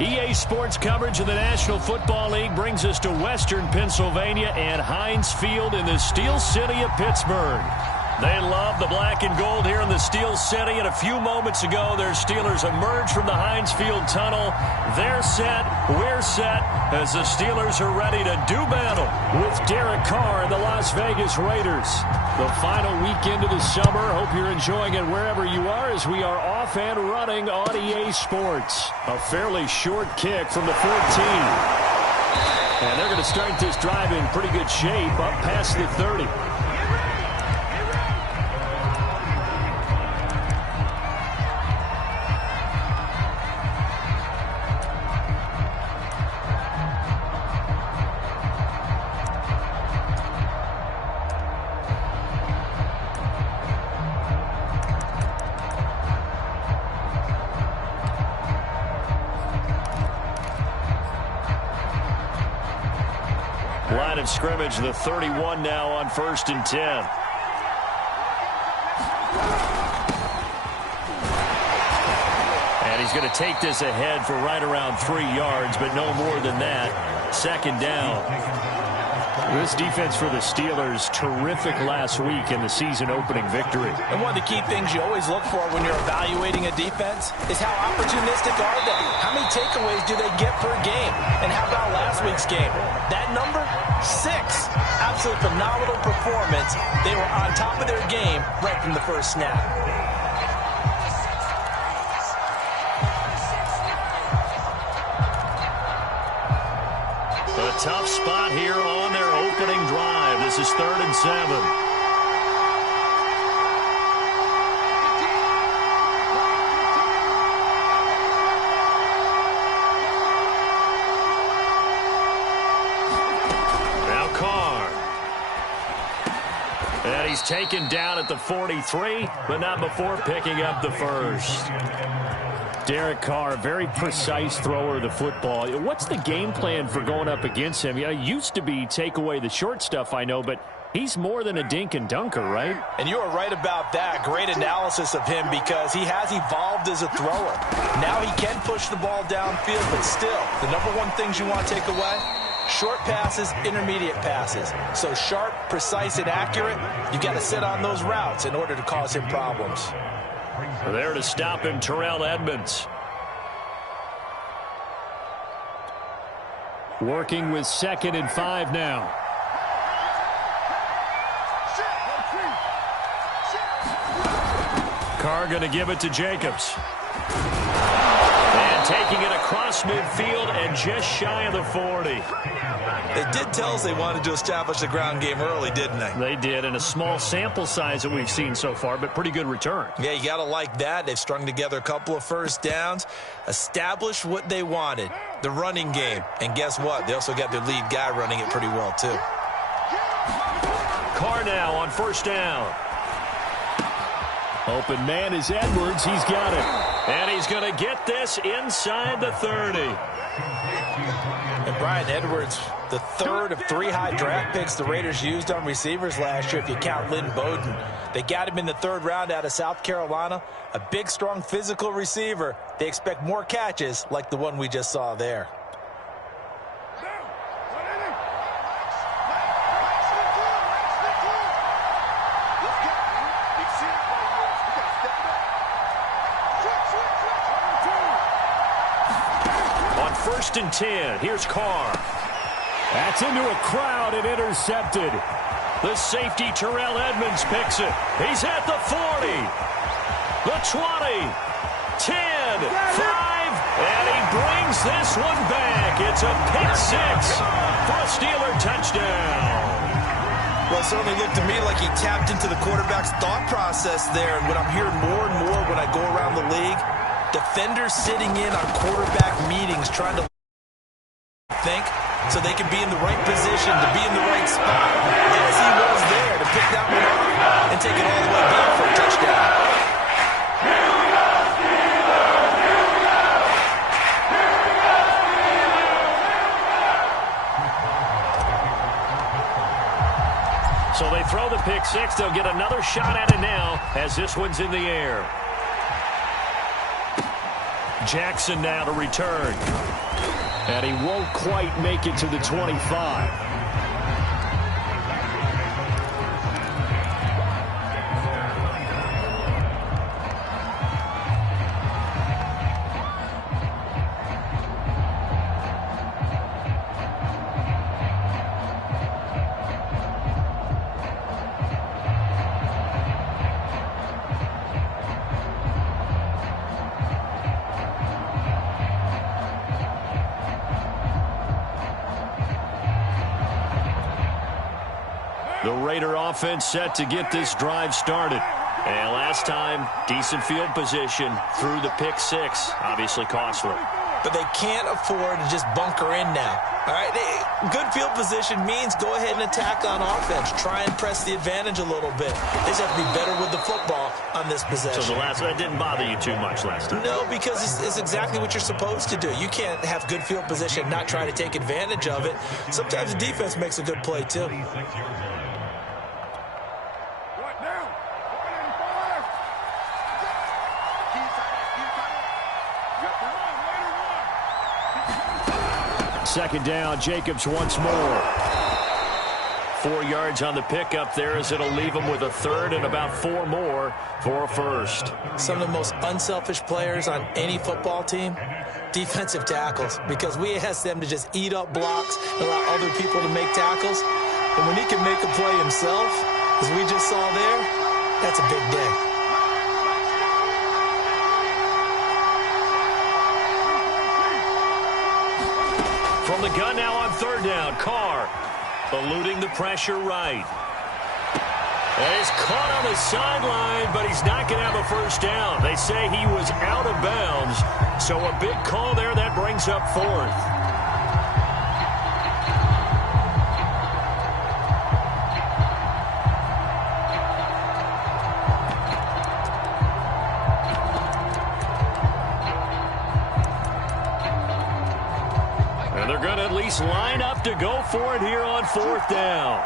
EA Sports coverage of the National Football League brings us to Western Pennsylvania and Heinz Field in the Steel City of Pittsburgh. They love the black and gold here in the Steel City, and a few moments ago, their Steelers emerged from the Heinz Field tunnel. They're set, we're set, as the Steelers are ready to do battle with Derek Carr and the Las Vegas Raiders. The final weekend of the summer. Hope you're enjoying it wherever you are as we are off and running on EA Sports. A fairly short kick from the 14. And they're going to start this drive in pretty good shape up past the 30. Line of scrimmage, the 31 now on 1st and 10. And he's going to take this ahead for right around 3 yards, but no more than that. 2nd down. This defense for the Steelers, terrific last week in the season-opening victory. And one of the key things you always look for when you're evaluating a defense is how opportunistic are they? How many takeaways do they get per game? And how about last week's game? That number? 6. Absolutely phenomenal performance. They were on top of their game right from the first snap. A tough spot here on their opening drive. This is 3rd and 7. And he's taken down at the 43, but not before picking up the first. Derek Carr, very precise thrower of the football. What's the game plan for going up against him? It used to be take away the short stuff, I know, but he's more than a dink and dunker, right? And you are right about that. Great analysis of him because he has evolved as a thrower. Now he can push the ball downfield, but still, the number one things you want to take away, short passes, intermediate passes. So sharp, precise, and accurate, you've got to sit on those routes in order to cause him problems. There to stop him, Terrell Edmunds. Working with 2nd and 5 now. Carr going to give it to Jacobs. And taking it across midfield and just shy of the 40. They did tell us they wanted to establish the ground game early, didn't they? They did, and a small sample size that we've seen so far, but pretty good return. Yeah, you got to like that. They've strung together a couple of first downs, established what they wanted, the running game. And guess what? They also got their lead guy running it pretty well, too. Carr now on 1st down. Open man is Edwards. He's got it. And he's going to get this inside the 30. And Brian Edwards, the 3rd of 3 high draft picks the Raiders used on receivers last year, if you count Lynn Bowden. They got him in the 3rd round out of South Carolina. A big, strong, physical receiver. They expect more catches like the one we just saw there. On 1st and 10, here's Carr. That's into a crowd and intercepted. The safety, Terrell Edmunds, picks it. He's at the 40, the 20, 10, 5, and he brings this one back. It's a pick 6 for a Steeler touchdown. Well, it certainly looked to me like he tapped into the quarterback's thought process there. And what I'm hearing more and more when I go around the league, defenders sitting in on quarterback meetings trying to think so they can be in the right position, to be in the right spot. As he was there to pick that one off and take it all the way back for a touchdown. So they throw the pick 6. They'll get another shot at it now as this one's in the air. Jackson now to return. And he won't quite make it to the 25. The Raider offense set to get this drive started. And last time, decent field position through the pick six. Obviously costly. But they can't afford to just bunker in now. All right, good field position means go ahead and attack on offense. Try and press the advantage a little bit. They just have to be better with the football on this possession. So that didn't bother you too much last time? No, because it's exactly what you're supposed to do. You can't have good field position and not try to take advantage of it. Sometimes the defense makes a good play, too. Second down, Jacobs once more. 4 yards on the pickup there as it'll leave him with a third and about 4 more for a first. Some of the most unselfish players on any football team, defensive tackles, because we ask them to just eat up blocks and allow other people to make tackles. And when he can make a play himself, as we just saw there, that's a big day. From the gun now on third down, Carr eluding the pressure right. And he's caught on the sideline, but he's not going to have a first down. They say he was out of bounds, so a big call there that brings up fourth. Line up to go for it here on fourth down.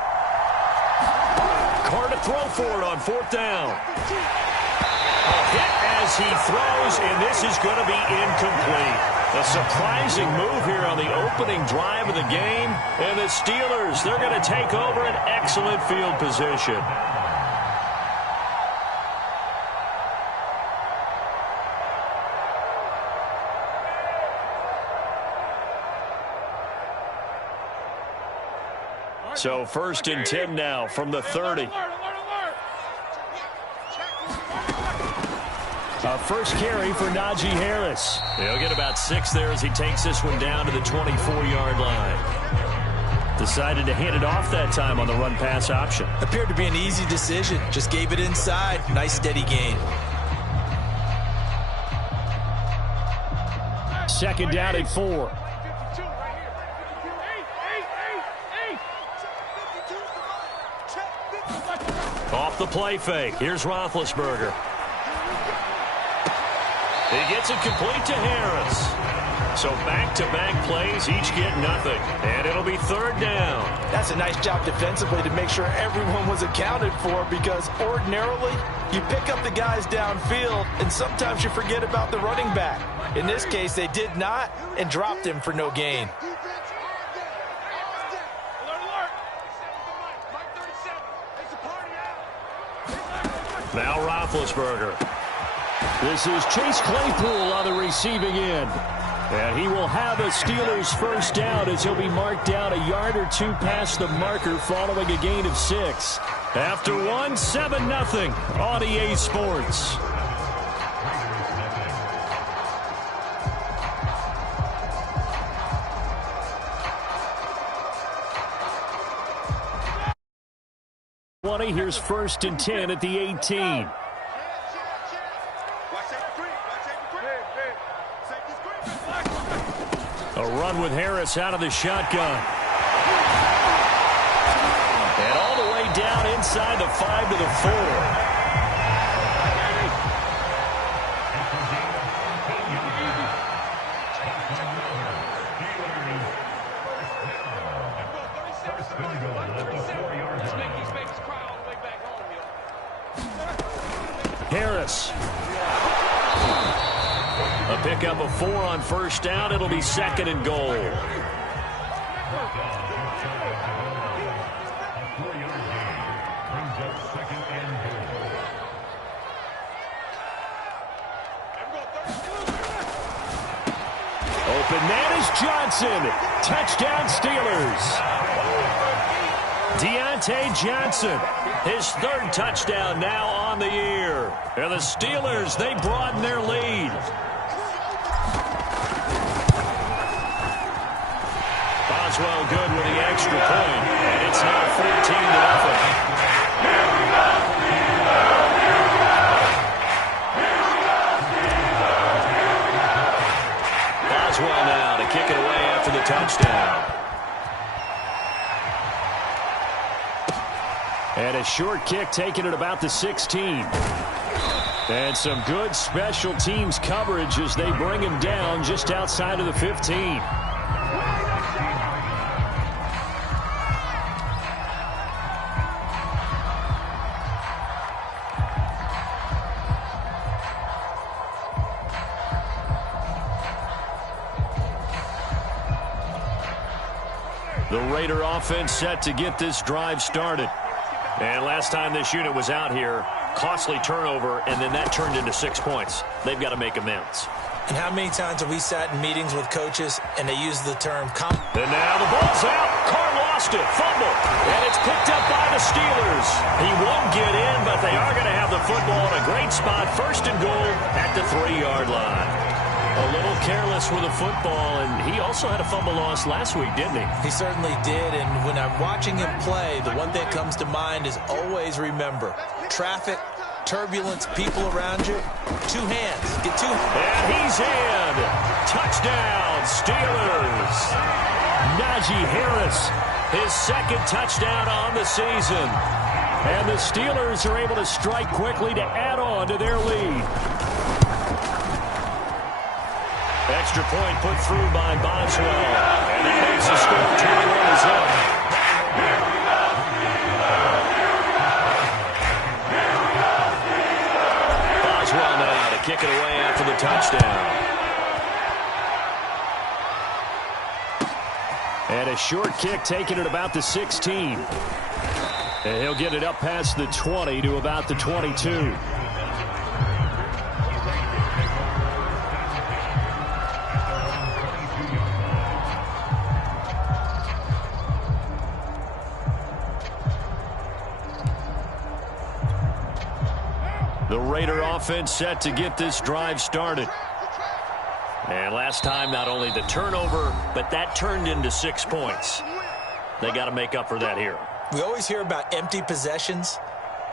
Carr to throw for it on fourth down. A hit as he throws, and this is going to be incomplete. A surprising move here on the opening drive of the game. And the Steelers, they're going to take over an excellent field position. So first and 10 now from the 30. First carry for Najee Harris. He'll get about 6 there as he takes this one down to the 24-yard line. Decided to hand it off that time on the run-pass option. Appeared to be an easy decision. Just gave it inside. Nice steady gain. Second down at 4. Off the play fake. Here's Roethlisberger. He gets it complete to Harris. So back-to-back plays, each get nothing. And it'll be third down. That's a nice job defensively to make sure everyone was accounted for, because ordinarily you pick up the guys downfield and sometimes you forget about the running back. In this case, they did not and dropped him for no gain. Now Roethlisberger. This is Chase Claypool on the receiving end. And he will have a Steelers first down as he'll be marked down a yard or two past the marker following a gain of 6. After 7-0 on EA Sports. Here's first and 10 at the 18. A run with Harris out of the shotgun. And all the way down inside the 5 to the 4. Harris. A pick up a 4 on first down. It'll be 2nd and goal. Open man is Johnson. Touchdown Steelers. Deontay Johnson, his 3rd touchdown now on the year. And the Steelers, they broaden their lead. Boswell good with the extra point, and it's now 14-0. Boswell now to kick it away after the touchdown. And a short kick taken at about the 16. And some good special teams coverage as they bring him down just outside of the 15. The Raider offense set to get this drive started. And last time this unit was out here, costly turnover, and then that turned into 6 points. They've got to make amends. And how many times have we sat in meetings with coaches and they use the term And now the ball's out. Carr lost it. Fumble. And it's picked up by the Steelers. He won't get in, but they are going to have the football in a great spot. 1st and goal at the 3-yard line. A little careless with the football, and he also had a fumble loss last week, didn't he? He certainly did, and when I'm watching him play, the one thing that comes to mind is always remember, traffic, turbulence, people around you, 2 hands. Get 2. And he's in. Touchdown, Steelers. Najee Harris, his 2nd touchdown on the season. And the Steelers are able to strike quickly to add on to their lead. Extra point put through by Boswell. And that makes the score 21 is up. Boswell now to kick it away after the touchdown. And a short kick taken at about the 16. And he'll get it up past the 20 to about the 22. The Raider offense set to get this drive started. And last time, not only the turnover, but that turned into 6 points. They got to make up for that here. We always hear about empty possessions,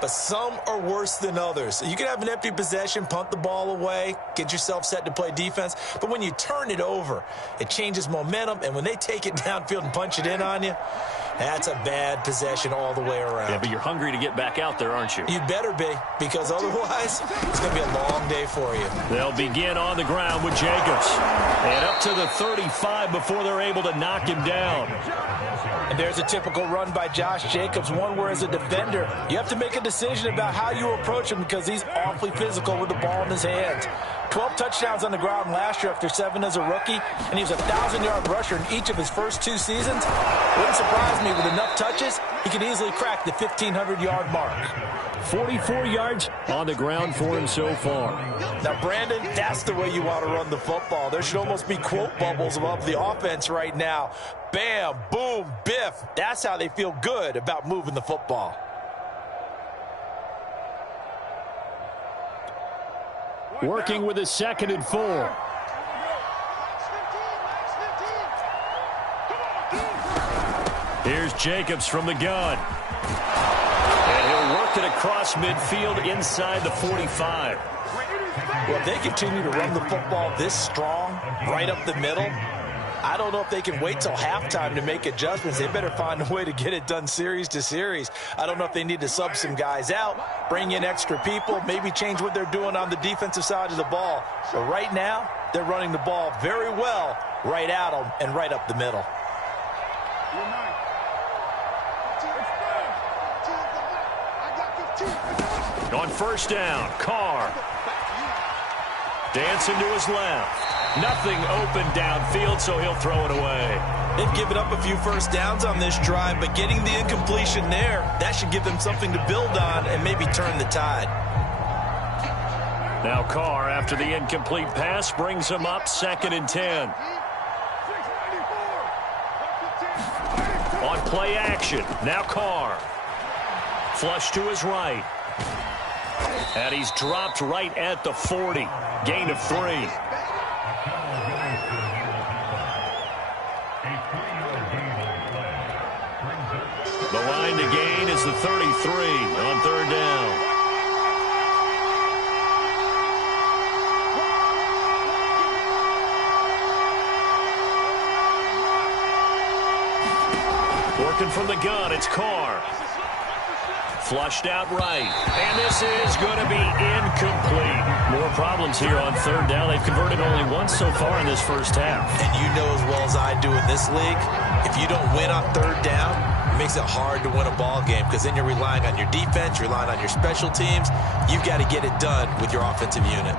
but some are worse than others. You can have an empty possession, punt the ball away, get yourself set to play defense, but when you turn it over, it changes momentum, and when they take it downfield and punch it in on you, that's a bad possession all the way around. Yeah, but you're hungry to get back out there, aren't you? You better be, because otherwise, it's going to be a long day for you. They'll begin on the ground with Jacobs. And up to the 35 before they're able to knock him down. And there's a typical run by Josh Jacobs, one where as a defender, you have to make a decision about how you approach him because he's awfully physical with the ball in his hands. 12 touchdowns on the ground last year after 7 as a rookie, and he was a 1,000-yard rusher in each of his first 2 seasons. Wouldn't surprise me, with enough touches, he could easily crack the 1,500-yard mark. 44 yards on the ground for him so far. Now, Brandon, that's the way you want to run the football. There should almost be quote bubbles above the offense right now. Bam, boom, biff. That's how they feel good about moving the football. Working with a 2nd and 4. Here's Jacobs from the gun. And he'll work it across midfield inside the 45. Well, if they continue to run the football this strong, right up the middle, I don't know if they can wait till halftime to make adjustments. They better find a way to get it done series to series. I don't know if they need to sub some guys out, bring in extra people, maybe change what they're doing on the defensive side of the ball. But right now, they're running the ball very well right at them and right up the middle. On first down, Carr. Dancing to his left. Nothing open downfield, so he'll throw it away. They've given up a few first downs on this drive, but getting the incompletion there, that should give them something to build on and maybe turn the tide. Now Carr, after the incomplete pass, brings him up 2nd and 10. On play action, now Carr. Flush to his right. And he's dropped right at the 40. Gain of 3. The line to gain is the 33 on 3rd down. Working from the gun, it's Carr. Flushed out right. And this is going to be incomplete. More problems here on 3rd down. They've converted only once so far in this first half. And you know as well as I do in this league, if you don't win on 3rd down, it makes it hard to win a ball game because then you're relying on your defense, you're relying on your special teams. You've got to get it done with your offensive unit.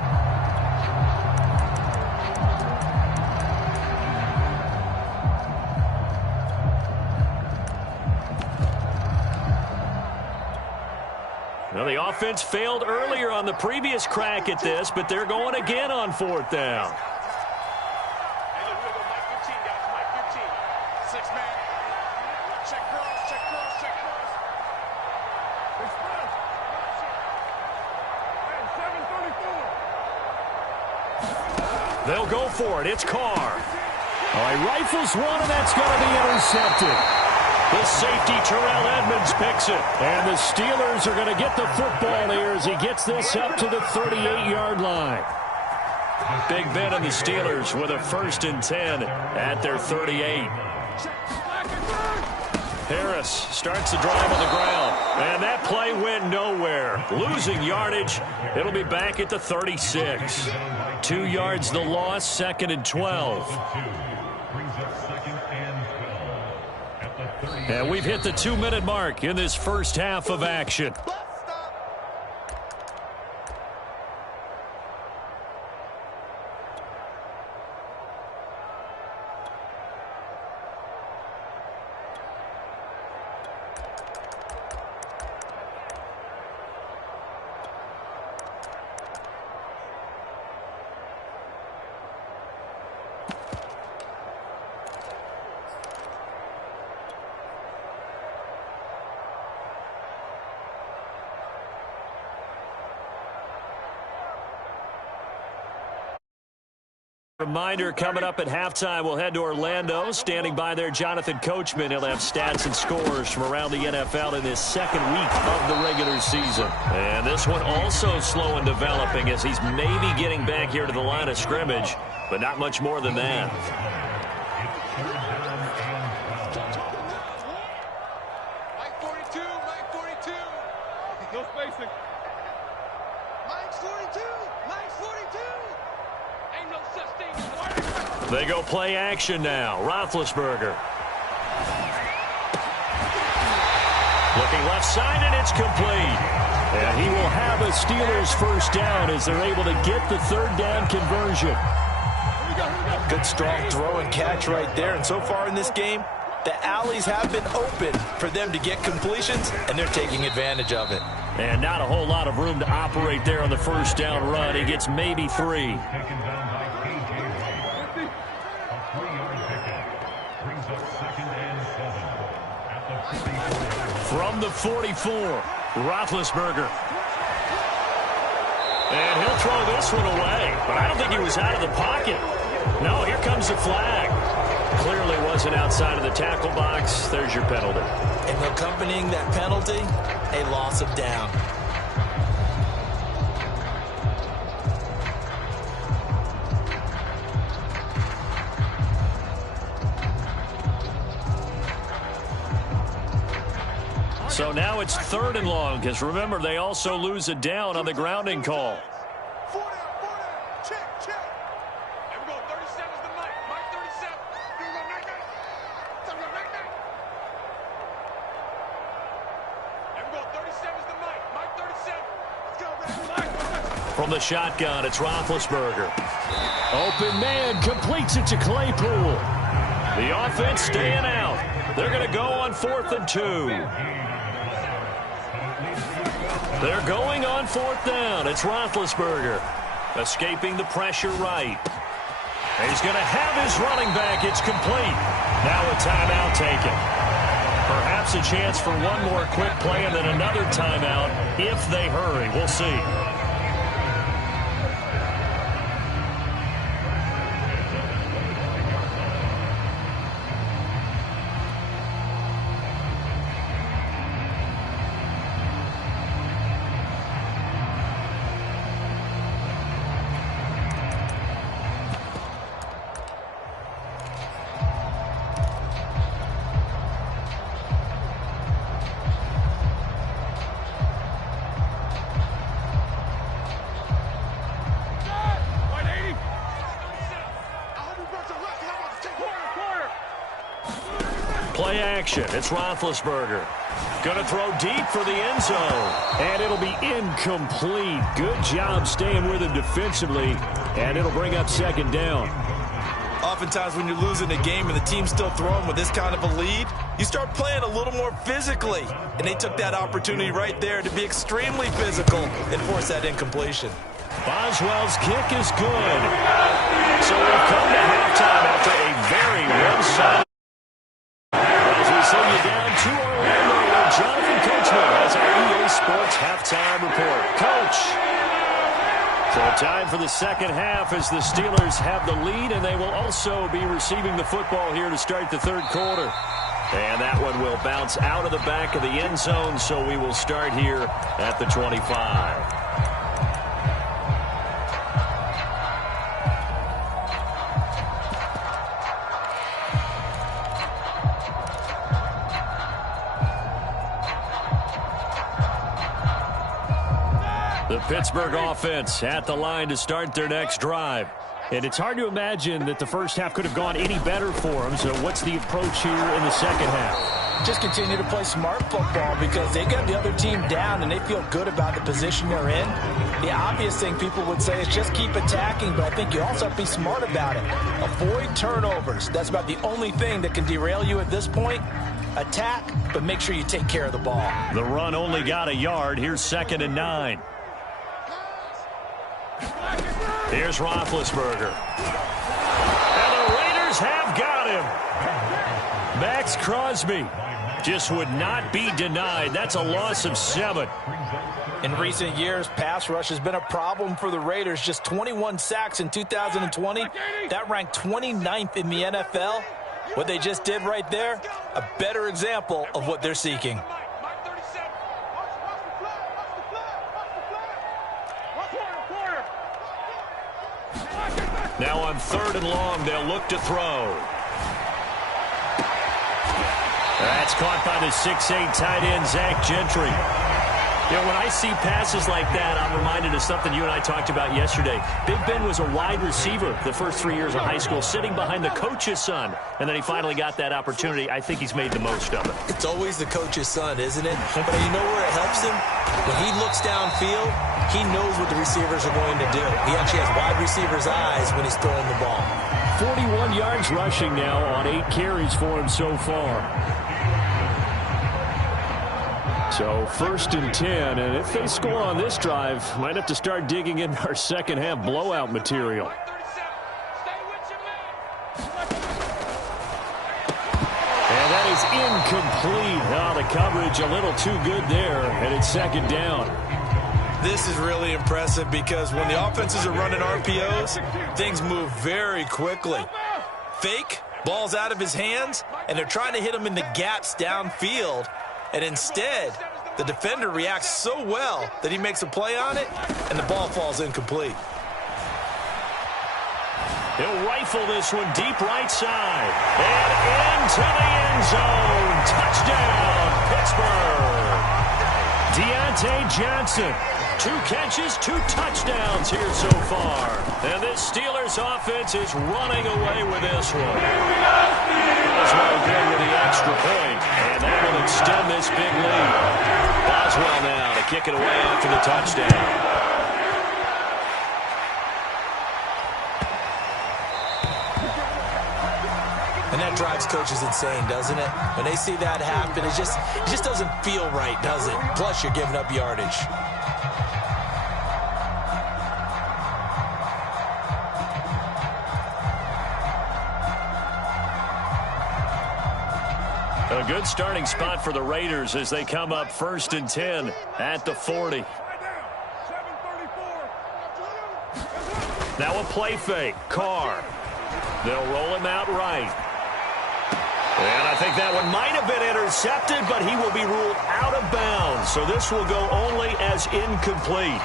Well, the offense failed earlier on the previous crack at this, but they're going again on 4th down. They'll go for it. It's Carr. All right, rifles one, and that's going to be intercepted. The safety, Terrell Edmunds, picks it. And the Steelers are going to get the football here as he gets this up to the 38-yard line. Big Ben and the Steelers with a 1st and 10 at their 38. Harris starts the drive on the ground. And that play went nowhere. Losing yardage. It'll be back at the 36. 2 yards the loss, 2nd and 12. And we've hit the 2-minute mark in this first half of action. Reminder, coming up at halftime, we'll head to Orlando. Standing by there, Jonathan Coachman. He'll have stats and scores from around the NFL in this 2nd week of the regular season. And this one also slow in developing as he's maybe getting back here to the line of scrimmage, but not much more than that. Mike 42, Mike 42. No spacing. Mike's 42, Mike's 42. Ain't no such thing. They go play action now. Roethlisberger. Looking left side, and it's complete. And he will have a Steelers 1st down as they're able to get the 3rd down conversion. Good strong throw and catch right there. And so far in this game, the alleys have been open for them to get completions, and they're taking advantage of it. And not a whole lot of room to operate there on the 1st down run. He gets maybe 3. From the 44, Roethlisberger. And he'll throw this one away. But I don't think he was out of the pocket. No, here comes the flag. Clearly wasn't outside of the tackle box. There's your penalty. And accompanying that penalty, a loss of down. So now it's 3rd and long, because remember, they also lose a down on the grounding call. 4 down, check, check. There we go, 37 is the Mike. Mike 37. Here we go, Mike. There we go, Mike. There we go, 37 is the Mike. Mike 37. Let's go, baby. Mike. For From the shotgun, it's Roethlisberger. Open man completes it to Claypool. The offense staying out. They're going to go on 4th and 2. They're going on 4th down. It's Roethlisberger. Escaping the pressure right. And he's going to have his running back. It's complete. Now a timeout taken. Perhaps a chance for one more quick play and then another timeout if they hurry. We'll see. Play action. It's Roethlisberger. Going to throw deep for the end zone. And it'll be incomplete. Good job staying with him defensively. And it'll bring up 2nd down. Oftentimes when you're losing a game and the team's still throwing with this kind of a lead, you start playing a little more physically. And they took that opportunity right there to be extremely physical and force that incompletion. Boswell's kick is good. So we've come to halftime after a very one-sided. As we send you down to Orlando, where Jonathan Coachman has our EA Sports halftime report. Coach. So time for the second half as the Steelers have the lead, and they will also be receiving the football here to start the 3rd quarter. And that one will bounce out of the back of the end zone, so we will start here at the 25. The Pittsburgh offense at the line to start their next drive. And it's hard to imagine that the first half could have gone any better for them. So what's the approach here in the second half? Just continue to play smart football because they got the other team down and they feel good about the position they're in. The obvious thing people would say is just keep attacking, but I think you also have to be smart about it. Avoid turnovers. That's about the only thing that can derail you at this point. Attack, but make sure you take care of the ball. The run only got a yard. Here's 2nd and 9. Here's Roethlisberger. And the Raiders have got him. Max Crosby just would not be denied. That's a loss of 7. In recent years, pass rush has been a problem for the Raiders. Just 21 sacks in 2020. That ranked 29th in the NFL. What they just did right there, a better example of what they're seeking. Now on 3rd and long, they'll look to throw. That's caught by the 6'8" tight end, Zach Gentry. You know, when I see passes like that, I'm reminded of something you and I talked about yesterday. Big Ben was a wide receiver the first 3 years of high school, sitting behind the coach's son. And then he finally got that opportunity. I think he's made the most of it. It's always the coach's son, isn't it? But you know where it helps him? When he looks downfield, he knows what the receivers are going to do. He actually has wide receivers' eyes when he's throwing the ball. 41 yards rushing now on 8 carries for him so far. So 1st and 10, and if they score on this drive, might have to start digging in our second half blowout material. And that is incomplete. Oh, the coverage a little too good there, and it's 2nd down. This is really impressive because when the offenses are running RPOs, things move very quickly. Fake, ball's out of his hands, and they're trying to hit him in the gaps downfield. And instead, the defender reacts so well that he makes a play on it, and the ball falls incomplete. He'll rifle this one deep right side. And into the end zone. Touchdown, Pittsburgh. Deontay Johnson. 2 catches, 2 touchdowns here so far. And this Steelers offense is running away with this one. Boswell good with the extra point, and that will extend this big lead. Boswell now to kick it away after the touchdown. And that drives coaches insane, doesn't it? When they see that happen, it just doesn't feel right, does it? Plus, you're giving up yardage. A good starting spot for the Raiders as they come up 1st and 10 at the 40. Now a play fake. Carr. They'll roll him out right. And I think that one might have been intercepted, but he will be ruled out of bounds. So this will go only as incomplete.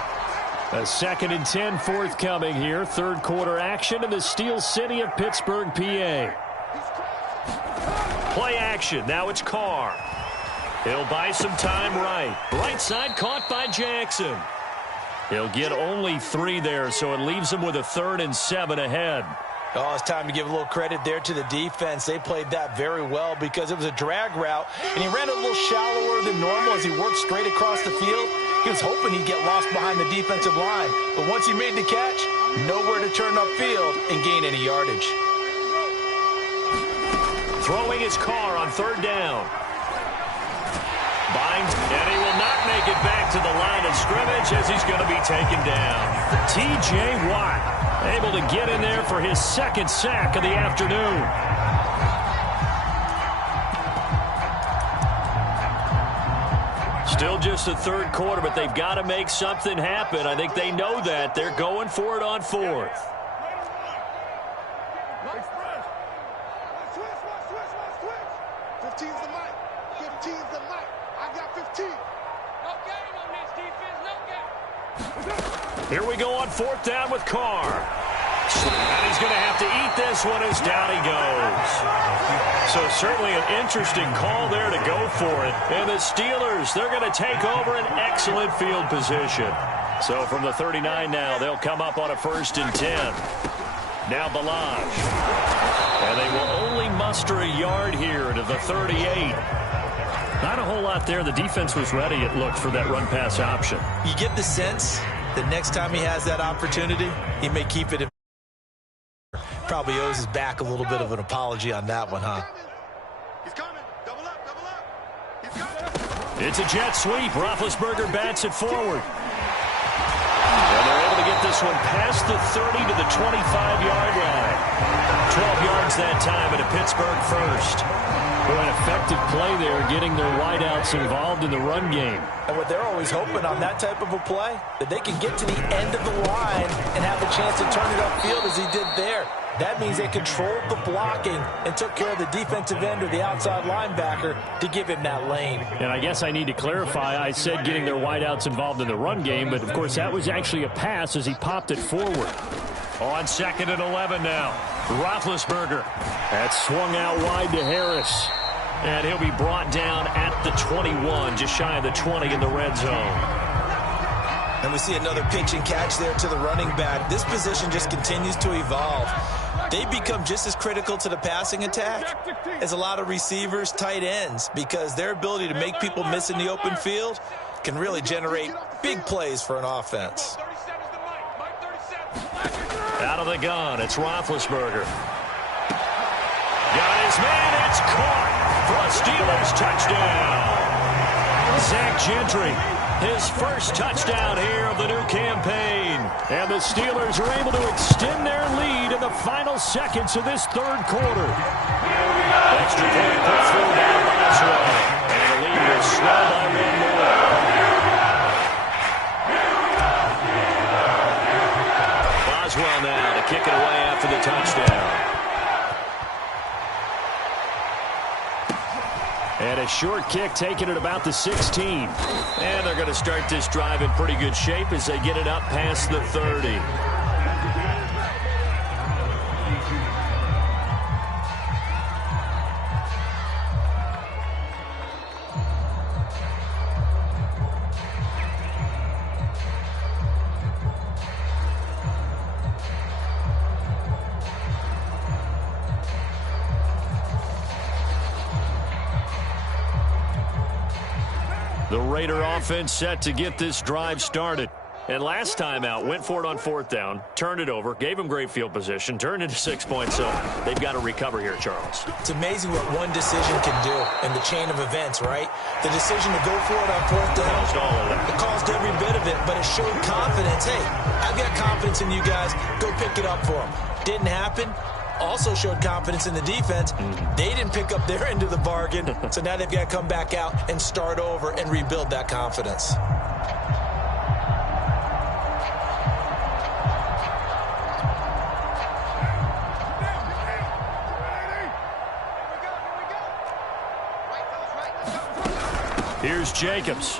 A 2nd and 10 forthcoming here. Third quarter action in the Steel City of Pittsburgh, PA. Play action. Now it's Carr. He'll buy some time right. Right side caught by Jackson. He'll get only 3 there, so it leaves him with a 3rd and 7 ahead. Oh, it's time to give a little credit there to the defense. They played that very well because it was a drag route, and he ran a little shallower than normal as he worked straight across the field. He was hoping he'd get lost behind the defensive line, but once he made the catch, nowhere to turn upfield and gain any yardage. Throwing his Carr on 3rd down. Binds, and he will not make it back to the line of scrimmage as he's going to be taken down. T.J. Watt able to get in there for his 2nd sack of the afternoon. Still just the 3rd quarter, but they've got to make something happen. I think they know that. They're going for it on 4th. Here we go on 4th down with Carr. And he's going to have to eat this one as down he goes. So certainly an interesting call there to go for it. And the Steelers, they're going to take over an excellent field position. So from the 39 now, they'll come up on a 1st and 10. Now Ballage. And they will only muster a yard here to the 38. Not a whole lot there. The defense was ready, it looked, for that run-pass option. You get the sense the next time he has that opportunity, he may keep it in. Probably owes his back a little bit of an apology on that one, huh? He's coming. Double up, double up. He's coming. It's a jet sweep. Roethlisberger bats it forward. And they're able to get this one past the 30 to the 25-yard line. 12 yards that time at a Pittsburgh first. An effective play there, getting their wideouts involved in the run game. And what they're always hoping on that type of a play, that they can get to the end of the line and have a chance to turn it upfield as he did there. That means they controlled the blocking and took care of the defensive end or the outside linebacker to give him that lane. And I guess I need to clarify, I said getting their wideouts involved in the run game, but of course that was actually a pass as he popped it forward. On 2nd and 11 now. Roethlisberger. That's swung out wide to Harris. And he'll be brought down at the 21, just shy of the 20 in the red zone. And we see another pitch and catch there to the running back. This position just continues to evolve. They become just as critical to the passing attack as a lot of receivers, tight ends, because their ability to make people miss in the open field can really generate big plays for an offense. Out of the gun, it's Roethlisberger. Got his man, it's caught for a Steelers touchdown. Zach Gentry, his first touchdown here of the new campaign. And the Steelers are able to extend their lead in the final seconds of this 3rd quarter. Extra point put through by Boswell. And the lead will slow by 1 more. Boswell now to kick it away after the touchdown. And a short kick taken at about the 16. And they're going to start this drive in pretty good shape as they get it up past the 30. The Raider offense set to get this drive started. And last time out, went for it on 4th down, turned it over, gave them great field position, turned into 6 points. So they've got to recover here, Charles. It's amazing what one decision can do in the chain of events, right? The decision to go for it on 4th down, Caused all of that. it caused every bit of it, but it showed confidence. Hey, I've got confidence in you guys. Go pick it up for them. Didn't happen. Also showed confidence in the defense. They didn't pick up their end of the bargain, so now they've got to come back out and start over and rebuild that confidence. Here's Jacobs.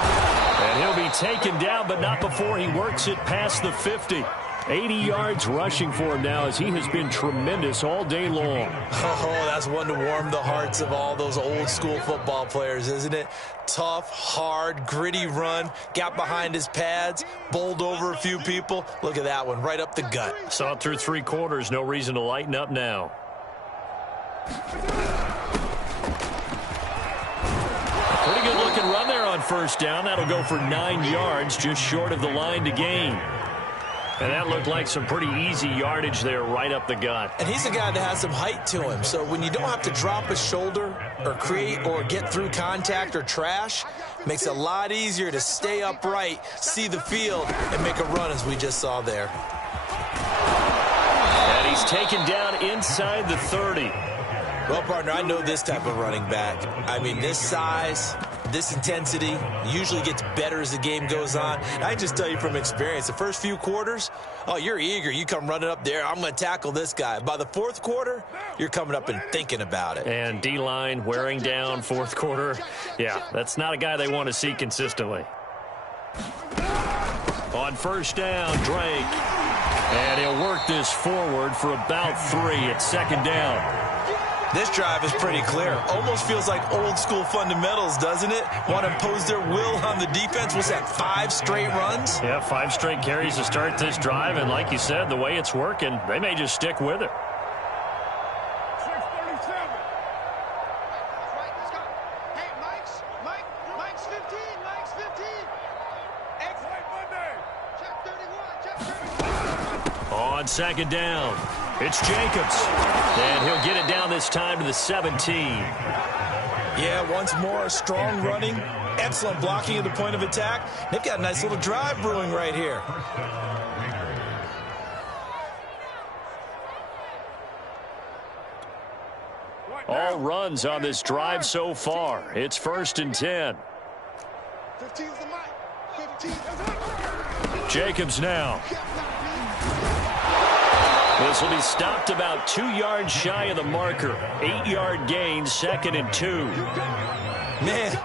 And he'll be taken down, but not before he works it past the 50. 80 yards rushing for him now as he has been tremendous all day long. Oh, that's one to warm the hearts of all those old-school football players, isn't it? Tough, hard, gritty run, got behind his pads, bowled over a few people. Look at that one, right up the gut. Saw it through 3 quarters, no reason to lighten up now. Pretty good looking run there on 1st down. That'll go for 9 yards, just short of the line to gain. And that looked like some pretty easy yardage there right up the gut. And he's a guy that has some height to him. So when you don't have to drop a shoulder or create or get through contact or trash, makes it a lot easier to stay upright, see the field, and make a run as we just saw there. And he's taken down inside the 30. Well, partner, I know this type of running back. I mean, this size, this intensity usually gets better as the game goes on. And I just tell you from experience, the first few quarters, oh, you're eager. You come running up there, I'm going to tackle this guy. By the 4th quarter, you're coming up and thinking about it. And D-line wearing down 4th quarter. Yeah, that's not a guy they want to see consistently. On 1st down, Drake. And he'll work this forward for about 3 at 2nd down. This drive is pretty clear. Almost feels like old-school fundamentals, doesn't it? Want to impose their will on the defense. What's that, 5 straight runs? Yeah, 5 straight carries to start this drive. And like you said, the way it's working, they may just stick with it. 6:37. Let's go. Hey, Mike's 15. Mike's 15. X-White Monday. Check 31. Check 31. On 2nd down, it's Jacobs. And he'll get it down this time to the 17. Yeah, once more, strong running, excellent blocking at the point of attack. They've got a nice little drive brewing right here. All runs on this drive so far. It's 1st and 10. 15's the mic. 15. Jacobs now. This will be stopped about 2 yards shy of the marker. 8-yard gain, 2nd and 2. Man,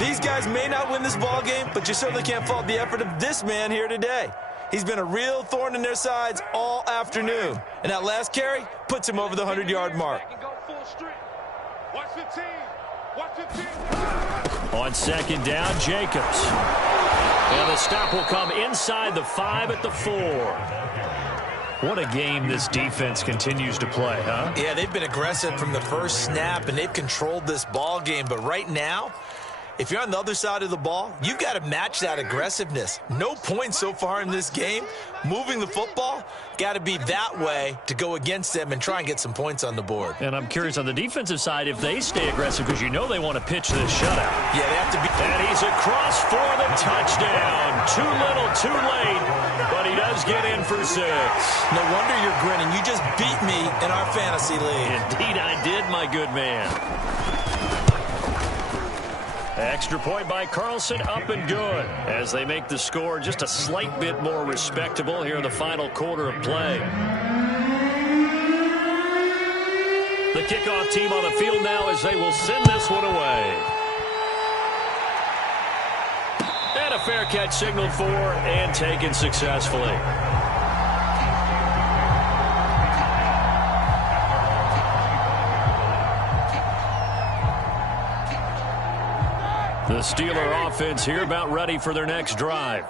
these guys may not win this ball game, but you certainly can't fault the effort of this man here today. He's been a real thorn in their sides all afternoon. And that last carry puts him over the 100-yard mark. Watch 15. Watch 15. On 2nd down, Jacobs. And the stop will come inside the 5 at the 4. What a game this defense continues to play, huh? Yeah, they've been aggressive from the first snap, and they've controlled this ball game. But right now, if you're on the other side of the ball, you've got to match that aggressiveness. No points so far in this game. Moving the football, got to be that way to go against them and try and get some points on the board. And I'm curious on the defensive side if they stay aggressive, because you know they want to pitch this shutout. Yeah, they have to be. And he's across for the touchdown. Too little, too late, but he does get in for 6. No wonder you're grinning. You just beat me in our fantasy league. Indeed I did, my good man. Extra point by Carlson, up and good, as they make the score just a slight bit more respectable here in the final quarter of play. The kickoff team on the field now as they will send this one away. And a fair catch signaled for and taken successfully. The Steeler offense here about ready for their next drive.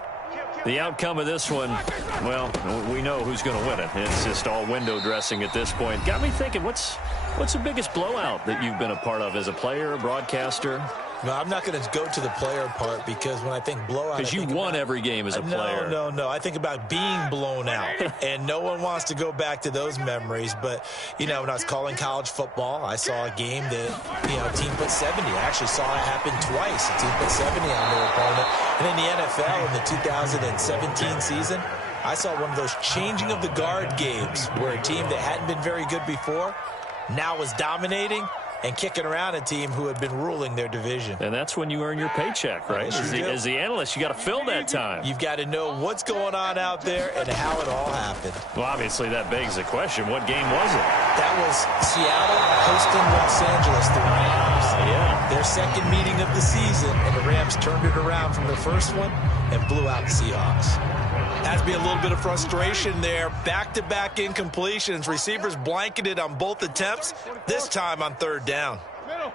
The outcome of this one, well, we know who's going to win it. It's just all window dressing at this point. Got me thinking, what's the biggest blowout that you've been a part of as a player, a broadcaster? No, I'm not going to go to the player part because when I think blowout... Because you won every game as a player. No. I think about being blown out, and no one wants to go back to those memories. But, when I was calling college football, I saw a game that, a team put 70. I actually saw it happen twice. A team put 70 on their opponent. And in the NFL, in the 2017 season, I saw one of those changing of the guard games where a team that hadn't been very good before now was dominating and kicking around a team who had been ruling their division. And that's when you earn your paycheck, right? As the analyst, you got to fill that time. You've got to know what's going on out there and how it all happened. Well, obviously, that begs the question, what game was it? That was Seattle hosting Los Angeles, the Rams. Yeah. Their second meeting of the season, and the Rams turned it around from the first one and blew out the Seahawks. Has to be a little bit of frustration there. Back-to-back incompletions. Receivers blanketed on both attempts, this time on third down. Middle.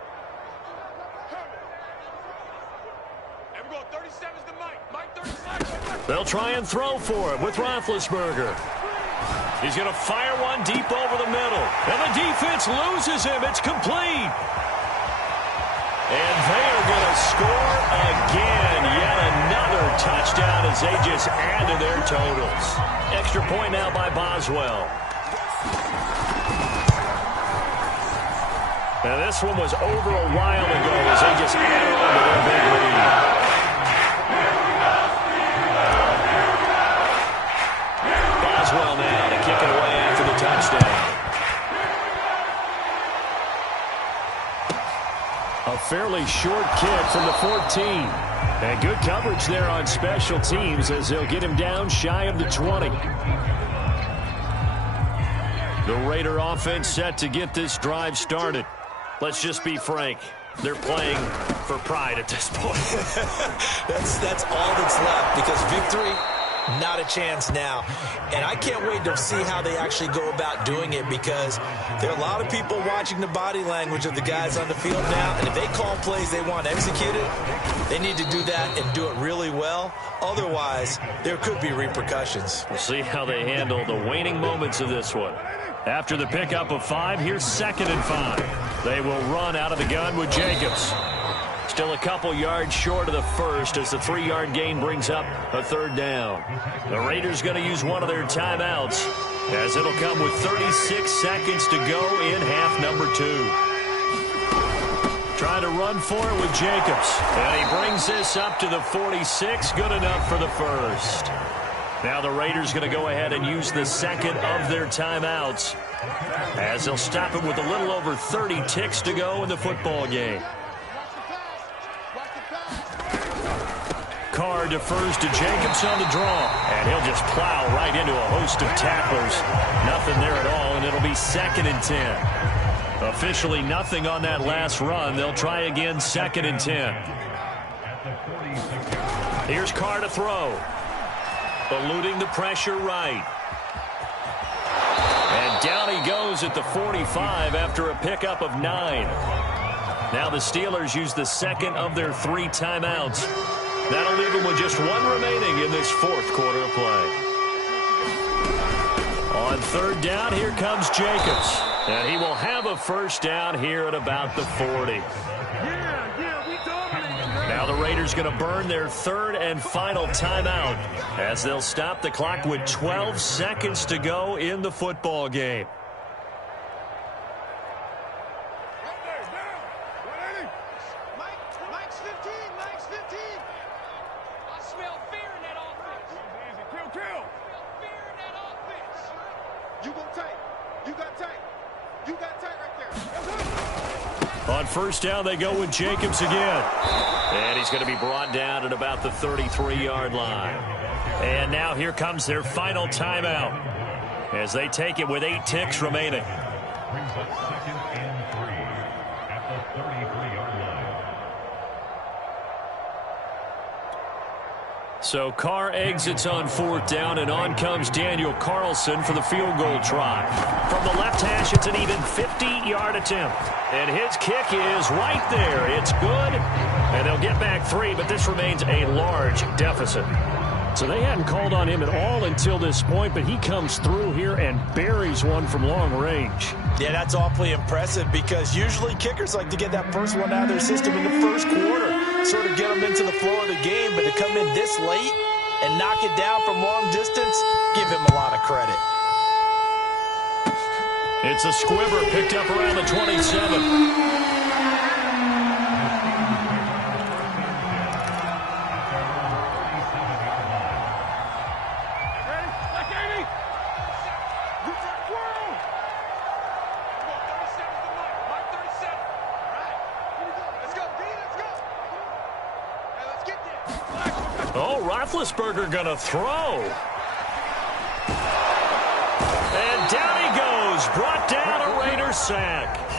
And we're going 37's to Mike. Mike 37. They'll try and throw for it with Roethlisberger. He's going to fire one deep over the middle. And the defense loses him. It's complete. And they are going to score again. Yet another touchdown as they just add to their totals. Extra point now by Boswell. And this one was over a while ago as they just add on to their big lead. Boswell now to kick it away after the touchdown. A fairly short kick from the 14. And good coverage there on special teams as they'll get him down shy of the 20. The Raider offense set to get this drive started. Let's just be frank. They're playing for pride at this point. That's all that's left because victory, not a chance now. And I can't wait to see how they actually go about doing it because there are a lot of people watching the body language of the guys on the field now. And if they call plays they want executed, they need to do that and do it really well. Otherwise, there could be repercussions. We'll see how they handle the waning moments of this one. After the pickup of 5, here's 2nd and 5. They will run out of the gun with Jacobs. Still a couple yards short of the first as the 3-yard gain brings up a third down. The Raiders going to use one of their timeouts as it'll come with 36 seconds to go in half number 2. Trying to run for it with Jacobs. And he brings this up to the 46. Good enough for the first. Now the Raiders going to go ahead and use the second of their timeouts as they'll stop him with a little over 30 ticks to go in the football game. Carr defers to Jacobs on the draw, and he'll just plow right into a host of tacklers. Nothing there at all, and it'll be 2nd and 10. Officially nothing on that last run. They'll try again, 2nd and 10. Here's Carr to throw. Eluding the pressure right. And down he goes at the 45 after a pickup of 9. Now the Steelers use the second of their 3 timeouts. That'll leave them with just 1 remaining in this 4th quarter of play. On 3rd down, here comes Jacobs. And he will have a first down here at about the 40. Now the Raiders going to burn their 3rd and final timeout as they'll stop the clock with 12 seconds to go in the football game. Mike's 15. Mike's 15. I smell fear in that offense. Kill. I smell fear in that offense. You go tight. You got tight. You got tight right there. On 1st down, they go with Jacobs again. And he's going to be brought down at about the 33-yard line. And now here comes their final timeout as they take it with 8 ticks remaining. Brings up 2nd and 3 at the 33-yard line. So Carr exits on 4th down, and on comes Daniel Carlson for the field goal try. From the left hash, it's an even 50-yard attempt. And his kick is right there. It's good, and they'll get back 3, but this remains a large deficit. So they hadn't called on him at all until this point, but he comes through here and buries one from long range. Yeah, that's awfully impressive because usually kickers like to get that first one out of their system in the first quarter, sort of get them into the flow of the game, but to come in this late and knock it down from long distance, give him a lot of credit. It's a squibber picked up around the 27. Oh, Roethlisberger going to throw. And down he goes. Brought down a Raider sack.